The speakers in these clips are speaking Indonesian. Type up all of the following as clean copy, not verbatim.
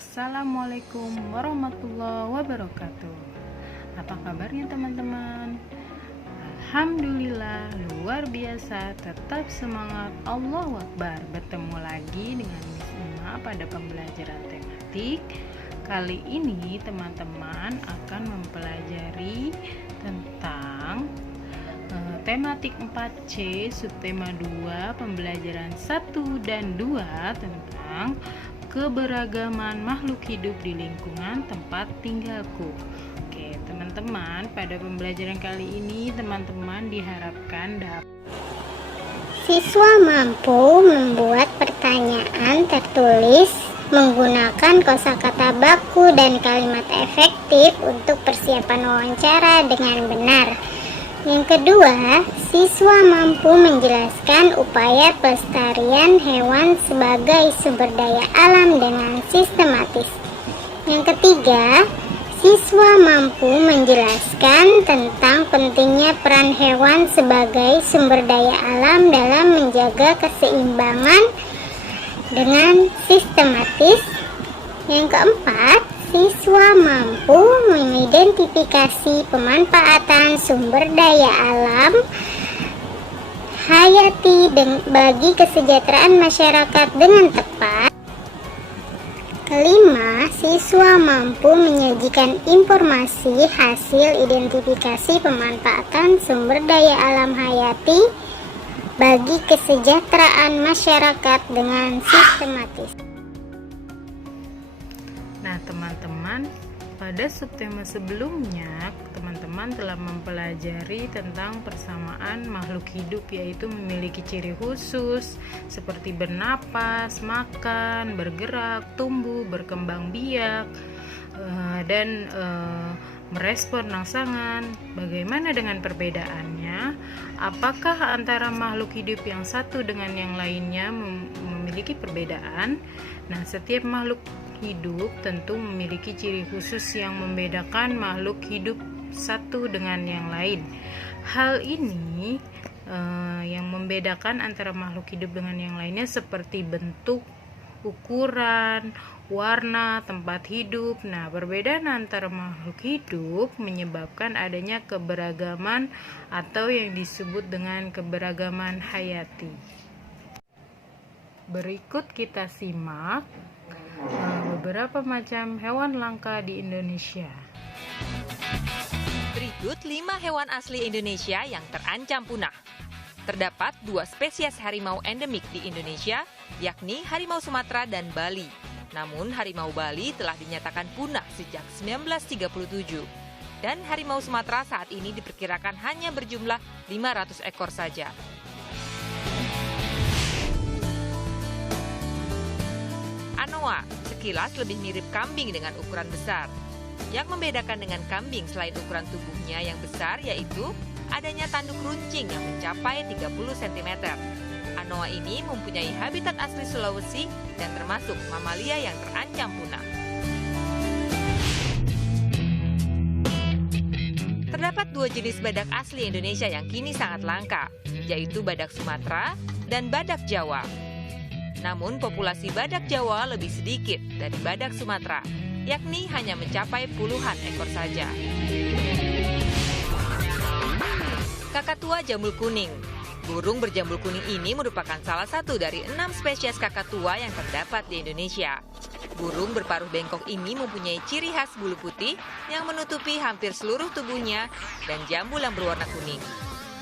Assalamualaikum warahmatullahi wabarakatuh. Apa kabarnya teman-teman? Alhamdulillah luar biasa, tetap semangat. Allahu Akbar. Bertemu lagi dengan Miss Ima pada pembelajaran tematik. Kali ini teman-teman akan mempelajari tentang tematik 4C subtema 2 pembelajaran 1 dan 2 tentang keberagaman makhluk hidup di lingkungan tempat tinggalku. Oke, teman-teman, pada pembelajaran kali ini teman-teman diharapkan dapat siswa mampu membuat pertanyaan tertulis menggunakan kosakata baku dan kalimat efektif untuk persiapan wawancara dengan benar. Yang kedua, siswa mampu menjelaskan upaya pelestarian hewan sebagai sumber daya alam dengan sistematis. Yang ketiga, siswa mampu menjelaskan tentang pentingnya peran hewan sebagai sumber daya alam dalam menjaga keseimbangan dengan sistematis. Yang keempat, siswa mampu mengidentifikasi pemanfaatan sumber daya alam hayati bagi kesejahteraan masyarakat dengan tepat. Kelima, siswa mampu menyajikan informasi hasil identifikasi pemanfaatan sumber daya alam hayati bagi kesejahteraan masyarakat dengan sistematis. Nah, teman-teman, pada subtema sebelumnya, teman-teman telah mempelajari tentang persamaan makhluk hidup, yaitu memiliki ciri khusus seperti bernapas, makan, bergerak, tumbuh, berkembang biak, dan merespon rangsangan. Bagaimana dengan perbedaannya? Apakah antara makhluk hidup yang satu dengan yang lainnya memiliki perbedaan? Nah, setiap makhluk hidup tentu memiliki ciri khusus yang membedakan makhluk hidup satu dengan yang lain. Hal ini yang membedakan antara makhluk hidup dengan yang lainnya seperti bentuk, ukuran, warna, tempat hidup. Nah, perbedaan antara makhluk hidup menyebabkan adanya keberagaman atau yang disebut dengan keberagaman hayati. Berikut kita simak beberapa macam hewan langka di Indonesia. Berikut 5 hewan asli Indonesia yang terancam punah. Terdapat 2 spesies harimau endemik di Indonesia, yakni harimau Sumatera dan Bali. Namun harimau Bali telah dinyatakan punah sejak 1937. Dan harimau Sumatera saat ini diperkirakan hanya berjumlah 500 ekor saja. Anoa sekilas lebih mirip kambing dengan ukuran besar. Yang membedakan dengan kambing selain ukuran tubuhnya yang besar yaitu adanya tanduk runcing yang mencapai 30 cm. Anoa ini mempunyai habitat asli Sulawesi dan termasuk mamalia yang terancam punah. Terdapat 2 jenis badak asli Indonesia yang kini sangat langka, yaitu badak Sumatera dan badak Jawa. Namun populasi badak Jawa lebih sedikit dari badak Sumatera, yakni hanya mencapai puluhan ekor saja. Kakatua jambul kuning. Burung berjambul kuning ini merupakan salah satu dari 6 spesies kakatua yang terdapat di Indonesia. Burung berparuh bengkok ini mempunyai ciri khas bulu putih yang menutupi hampir seluruh tubuhnya dan jambul yang berwarna kuning.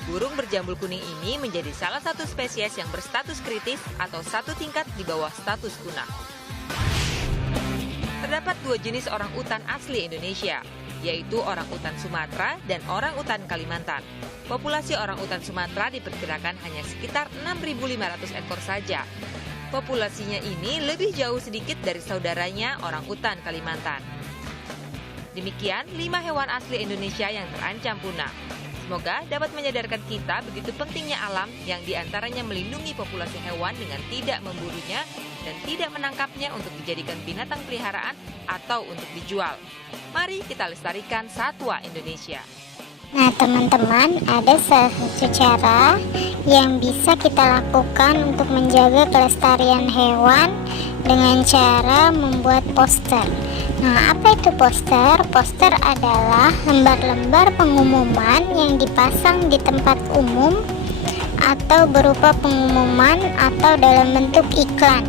Burung berjambul kuning ini menjadi salah satu spesies yang berstatus kritis atau satu tingkat di bawah status punah. Terdapat 2 jenis orang utan asli Indonesia, yaitu orang utan Sumatera dan orang utan Kalimantan. Populasi orang utan Sumatera diperkirakan hanya sekitar 6.500 ekor saja. Populasinya ini lebih jauh sedikit dari saudaranya orang utan Kalimantan. Demikian 5 hewan asli Indonesia yang terancam punah. Semoga dapat menyadarkan kita begitu pentingnya alam yang diantaranya melindungi populasi hewan dengan tidak memburunya dan tidak menangkapnya untuk dijadikan binatang peliharaan atau untuk dijual. Mari kita lestarikan satwa Indonesia. Nah, teman-teman, ada salah satu cara yang bisa kita lakukan untuk menjaga kelestarian hewan dengan cara membuat poster. Nah, apa itu poster? Poster adalah lembar-lembar pengumuman yang dipasang di tempat umum atau berupa pengumuman atau dalam bentuk iklan.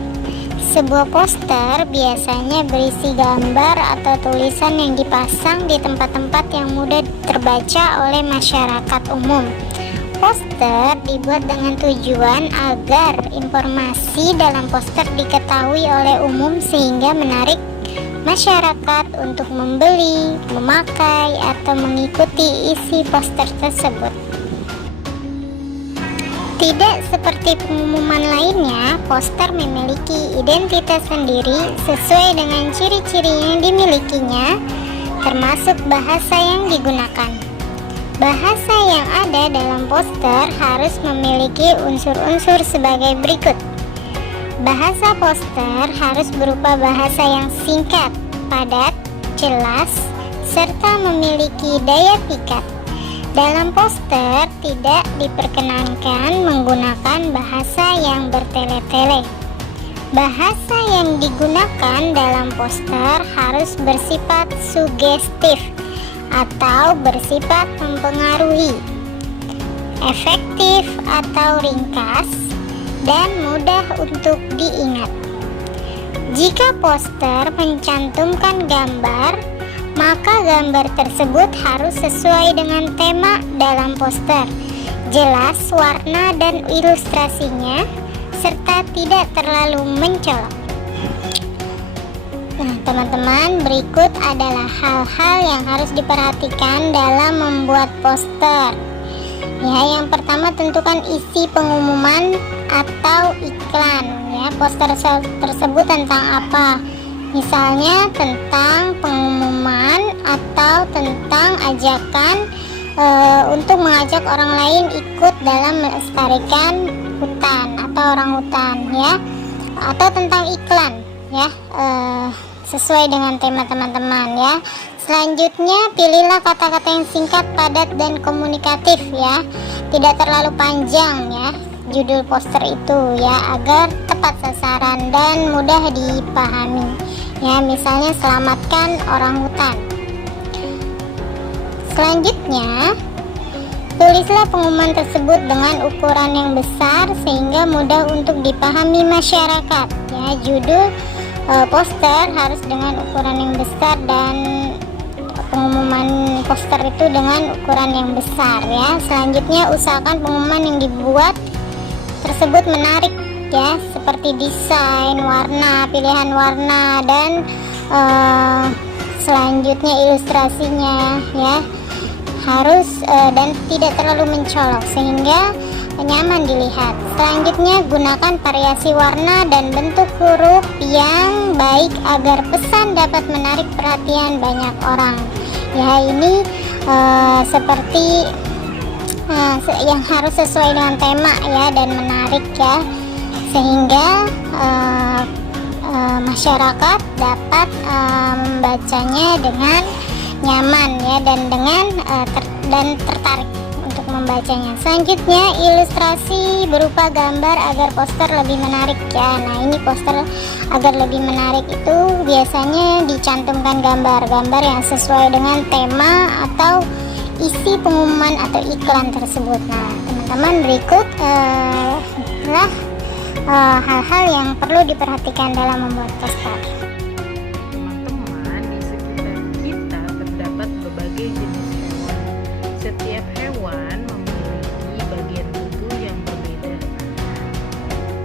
Sebuah poster biasanya berisi gambar atau tulisan yang dipasang di tempat-tempat yang mudah terbaca oleh masyarakat umum. Poster dibuat dengan tujuan agar informasi dalam poster diketahui oleh umum sehingga menarik masyarakat untuk membeli, memakai, atau mengikuti isi poster tersebut. Tidak seperti pengumuman lainnya, poster memiliki identitas sendiri sesuai dengan ciri-ciri yang dimilikinya, termasuk bahasa yang digunakan. Bahasa yang ada dalam poster harus memiliki unsur-unsur sebagai berikut. Bahasa poster harus berupa bahasa yang singkat, padat, jelas, serta memiliki daya pikat. Dalam poster tidak diperkenankan menggunakan bahasa yang bertele-tele. Bahasa yang digunakan dalam poster harus bersifat sugestif atau bersifat mempengaruhi, efektif atau ringkas, dan mudah untuk diingat. Jika poster mencantumkan gambar, maka gambar tersebut harus sesuai dengan tema dalam poster, jelas warna dan ilustrasinya, serta tidak terlalu mencolok. Nah, teman-teman, berikut adalah hal-hal yang harus diperhatikan dalam membuat poster. Ya, yang pertama, tentukan isi pengumuman atau iklan. Ya, poster tersebut tentang apa? Misalnya tentang pengumuman atau tentang ajakan untuk mengajak orang lain ikut dalam melestarikan hutan atau orang hutan, ya, atau tentang iklan, ya, sesuai dengan tema teman-teman, ya. Selanjutnya, pilihlah kata-kata yang singkat, padat, dan komunikatif, ya, tidak terlalu panjang, ya, judul poster itu, ya, agar tepat sasaran dan mudah dipahami. Ya, misalnya selamatkan orang hutan. Selanjutnya, tulislah pengumuman tersebut dengan ukuran yang besar sehingga mudah untuk dipahami masyarakat. Ya, judul poster harus dengan ukuran yang besar dan pengumuman poster itu dengan ukuran yang besar, ya. Selanjutnya, usahakan pengumuman yang dibuat tersebut menarik, ya, seperti desain, warna, pilihan warna, dan selanjutnya ilustrasinya, ya, harus dan tidak terlalu mencolok sehingga nyaman dilihat. Selanjutnya, gunakan variasi warna dan bentuk huruf yang baik agar pesan dapat menarik perhatian banyak orang. Ya, ini seperti yang harus sesuai dengan tema, ya, dan menarik, ya, sehingga masyarakat dapat membacanya dengan nyaman, ya, dan dengan tertarik untuk membacanya. Selanjutnya, ilustrasi berupa gambar agar poster lebih menarik, ya. Nah, ini poster agar lebih menarik itu biasanya dicantumkan gambar-gambar yang sesuai dengan tema atau isi pengumuman atau iklan tersebut. Nah, teman-teman, berikut hal-hal yang perlu diperhatikan dalam membuat poster. Teman-teman, di sekitar kita terdapat berbagai jenis hewan. Setiap hewan memiliki bagian tubuh yang berbeda.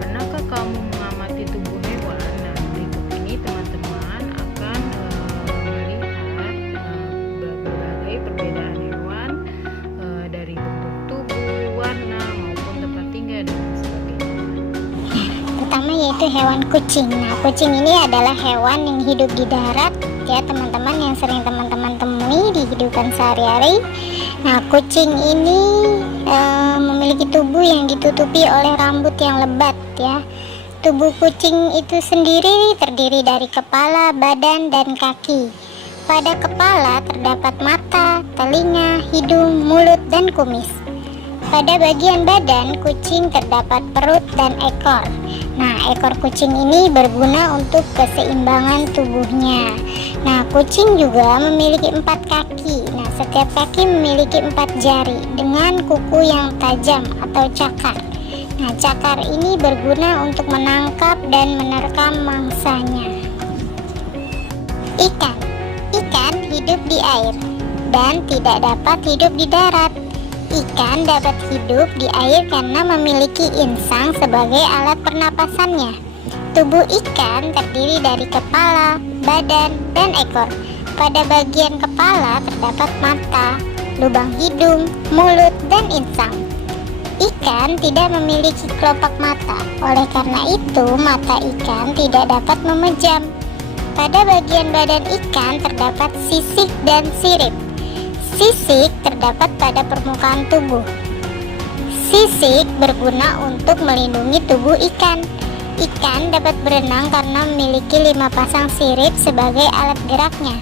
Pernahkah kamu mengamati tubuh hewan? Nah, berikut ini teman-teman akan melihat berbagai perbedaan hewan dari bentuk tubuh, warna, maupun tempat tinggal dan sebagainya. Pertama yaitu hewan kucing. Nah, kucing ini adalah hewan yang hidup di darat, ya, teman-teman, yang sering teman-teman temui di kehidupan sehari-hari. Nah, kucing ini memiliki tubuh yang ditutupi oleh rambut yang lebat, ya. Tubuh kucing itu sendiri terdiri dari kepala, badan, dan kaki. Pada kepala terdapat mata, telinga, hidung, mulut, dan kumis. Pada bagian badan kucing terdapat perut dan ekor. Nah, ekor kucing ini berguna untuk keseimbangan tubuhnya. Nah, kucing juga memiliki 4 kaki. Nah, setiap kaki memiliki 4 jari dengan kuku yang tajam atau cakar. Nah, cakar ini berguna untuk menangkap dan menerkam mangsanya. Ikan hidup di air dan tidak dapat hidup di darat. Ikan dapat hidup di air karena memiliki insang sebagai alat pernapasannya. Tubuh ikan terdiri dari kepala, badan, dan ekor. Pada bagian kepala terdapat mata, lubang hidung, mulut, dan insang. Ikan tidak memiliki kelopak mata, oleh karena itu mata ikan tidak dapat memejam. Pada bagian badan ikan terdapat sisik dan sirip. Sisik terdapat pada permukaan tubuh. Sisik berguna untuk melindungi tubuh ikan. Ikan dapat berenang karena memiliki 5 pasang sirip sebagai alat geraknya.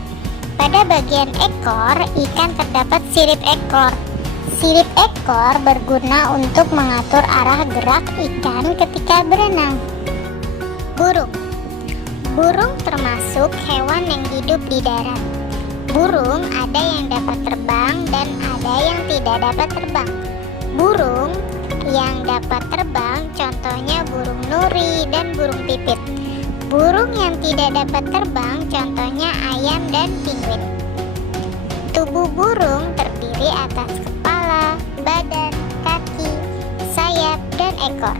Pada bagian ekor, ikan terdapat sirip ekor. Sirip ekor berguna untuk mengatur arah gerak ikan ketika berenang. Burung termasuk hewan yang hidup di darat. Burung ada yang dapat terbang dan ada yang tidak dapat terbang. Burung yang dapat terbang contohnya burung nuri dan burung pipit. Burung yang tidak dapat terbang contohnya ayam dan penguin. Tubuh burung terdiri atas kepala, badan, kaki, sayap, dan ekor.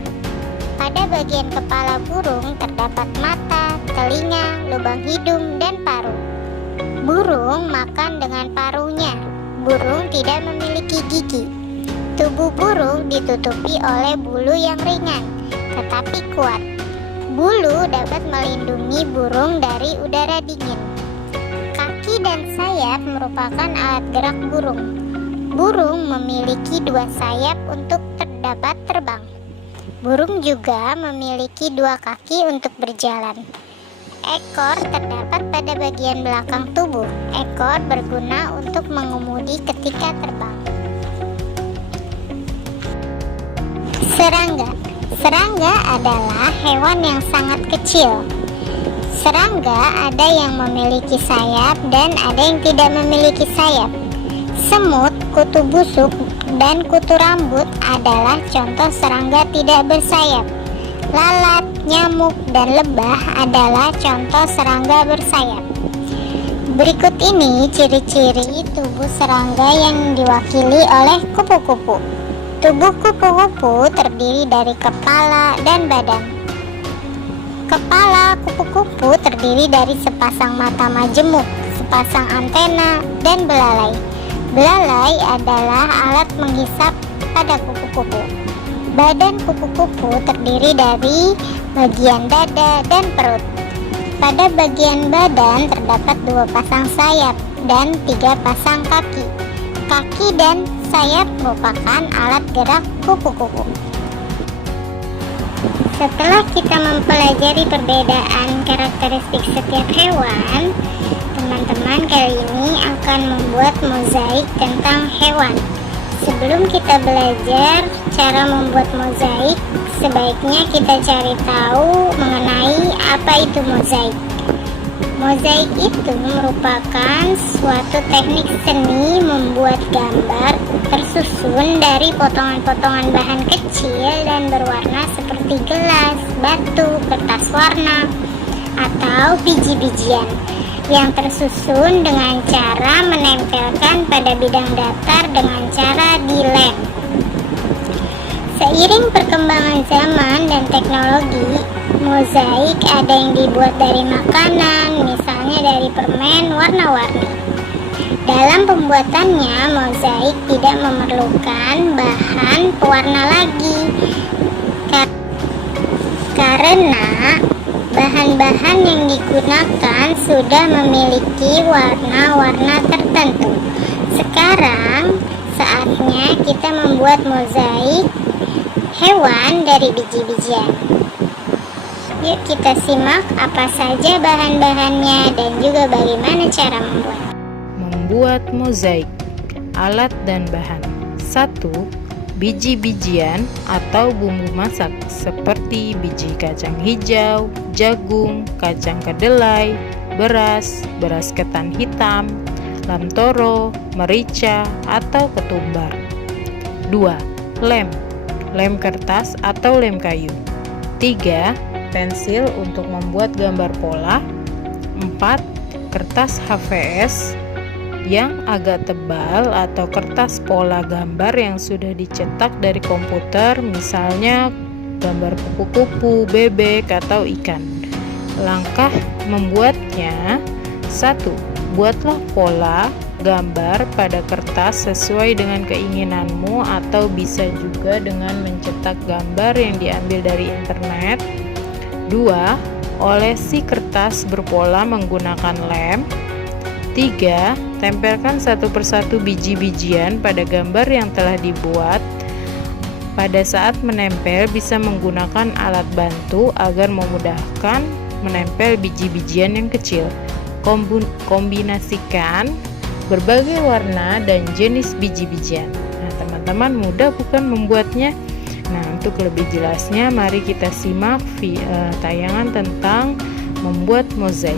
Pada bagian kepala burung terdapat mata, telinga, lubang hidung, dan paruh. Burung makan dengan paruhnya. Burung tidak memiliki gigi. Tubuh burung ditutupi oleh bulu yang ringan, tetapi kuat. Bulu dapat melindungi burung dari udara dingin. Kaki dan sayap merupakan alat gerak burung. Burung memiliki 2 sayap untuk dapat terbang. Burung juga memiliki 2 kaki untuk berjalan. Ekor terdapat pada bagian belakang tubuh. Ekor berguna untuk mengemudi ketika terbang. Serangga adalah hewan yang sangat kecil. Serangga ada yang memiliki sayap dan ada yang tidak memiliki sayap. Semut, kutu busuk, dan kutu rambut adalah contoh serangga tidak bersayap. Lalat, nyamuk, dan lebah adalah contoh serangga bersayap. Berikut ini ciri-ciri tubuh serangga yang diwakili oleh kupu-kupu. Tubuh kupu-kupu terdiri dari kepala dan badan. Kepala kupu-kupu terdiri dari sepasang mata majemuk, sepasang antena, dan belalai. Belalai adalah alat menghisap pada kupu-kupu. Badan kupu-kupu terdiri dari bagian dada dan perut. Pada bagian badan terdapat 2 pasang sayap dan 3 pasang kaki. Kaki dan sayap merupakan alat gerak kupu-kupu. Setelah kita mempelajari perbedaan karakteristik setiap hewan, teman-teman kali ini akan membuat mozaik tentang hewan. Sebelum kita belajar cara membuat mozaik, sebaiknya kita cari tahu mengenai apa itu mozaik. Mozaik itu merupakan suatu teknik seni membuat gambar tersusun dari potongan-potongan bahan kecil dan berwarna seperti gelas, batu, kertas warna, atau biji-bijian yang tersusun dengan cara menempelkan pada bidang datar dengan cara dilem. Seiring perkembangan zaman dan teknologi, mozaik ada yang dibuat dari makanan, misalnya dari permen warna-warni. Dalam pembuatannya, mozaik tidak memerlukan bahan pewarna lagi, karena bahan-bahan yang digunakan sudah memiliki warna-warna tertentu. Sekarang saatnya kita membuat mozaik hewan dari biji-bijian. Yuk kita simak apa saja bahan-bahannya dan juga bagaimana cara membuat. Membuat mozaik. Alat dan bahan. 1. Biji-bijian atau bumbu masak seperti biji kacang hijau, jagung, kacang kedelai, beras, beras ketan hitam, lamtoro, merica, atau ketumbar. 2. Lem. Lem kertas atau lem kayu. 3. Pensil untuk membuat gambar pola. 4. Kertas HVS yang agak tebal atau kertas pola gambar yang sudah dicetak dari komputer, misalnya gambar kupu-kupu, bebek, atau ikan. Langkah membuatnya: 1. Buatlah pola gambar pada kertas sesuai dengan keinginanmu atau bisa juga dengan mencetak gambar yang diambil dari internet. 2. Olesi kertas berpola menggunakan lem. 3. Tempelkan satu persatu biji-bijian pada gambar yang telah dibuat. Pada saat menempel bisa menggunakan alat bantu agar memudahkan menempel biji-bijian yang kecil. Kombinasikan berbagai warna dan jenis biji-bijian. Nah, teman-teman, mudah bukan membuatnya? Nah, untuk lebih jelasnya mari kita simak tayangan tentang membuat mozaik.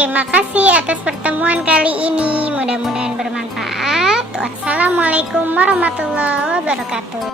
terima kasih atas pertemuan kali ini. Mudah-mudahan bermanfaat. Wassalamualaikum warahmatullahi wabarakatuh.